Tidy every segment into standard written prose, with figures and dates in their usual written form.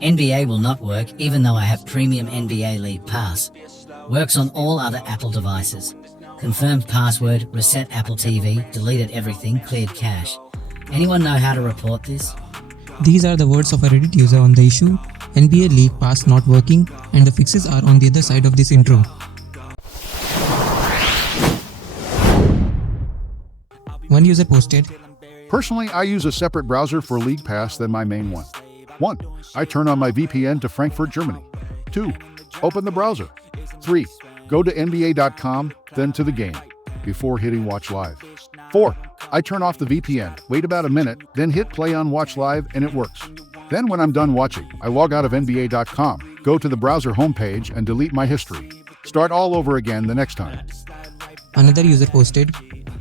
NBA will not work even though I have premium NBA League Pass. Works on all other Apple devices. Confirmed password, reset Apple TV, deleted everything, cleared cache. Anyone know how to report this? These are the words of a Reddit user on the issue, NBA League Pass not working, and the fixes are on the other side of this intro. One user posted, Personally, I use a separate browser for League Pass than my main one. 1. I turn on my VPN to Frankfurt, Germany. 2. Open the browser. 3. Go to NBA.com, then to the game, before hitting Watch Live. 4. I turn off the VPN, wait about a minute, then hit play on Watch Live and it works. Then when I'm done watching, I log out of NBA.com, go to the browser homepage and delete my history. Start all over again the next time. Another user posted,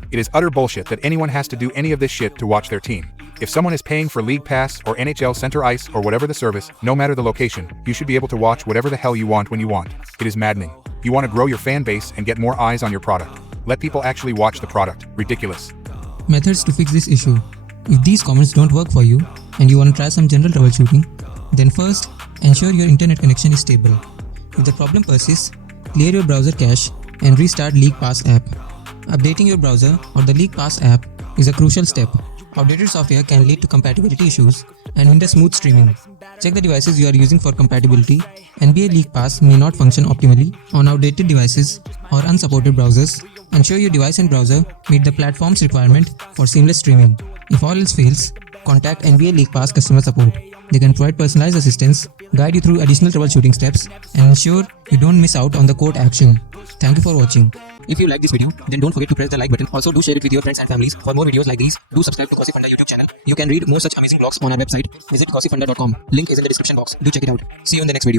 It is utter bullshit that anyone has to do any of this shit to watch their team. If someone is paying for League Pass or NHL Center Ice or whatever the service, no matter the location, you should be able to watch whatever the hell you want when you want. It is maddening. You want to grow your fan base and get more eyes on your product. Let people actually watch the product. Ridiculous. Methods to fix this issue. If these comments don't work for you and you want to try some general troubleshooting, then first, ensure your internet connection is stable. If the problem persists, clear your browser cache and restart League Pass app. Updating your browser or the League Pass app is a crucial step. Outdated software can lead to compatibility issues and hinder smooth streaming. Check the devices you are using for compatibility. NBA League Pass may not function optimally on outdated devices or unsupported browsers. Ensure your device and browser meet the platform's requirement for seamless streaming. If all else fails, contact NBA League Pass customer support. They can provide personalized assistance, guide you through additional troubleshooting steps, and ensure you don't miss out on the court action. Thank you for watching. If you like this video, then don't forget to press the like button. Also, do share it with your friends and families. For more videos like these, do subscribe to Gossipfunda YouTube channel. You can read more such amazing blogs on our website. Visit gossipfunda.com. Link is in the description box. Do check it out. See you in the next video.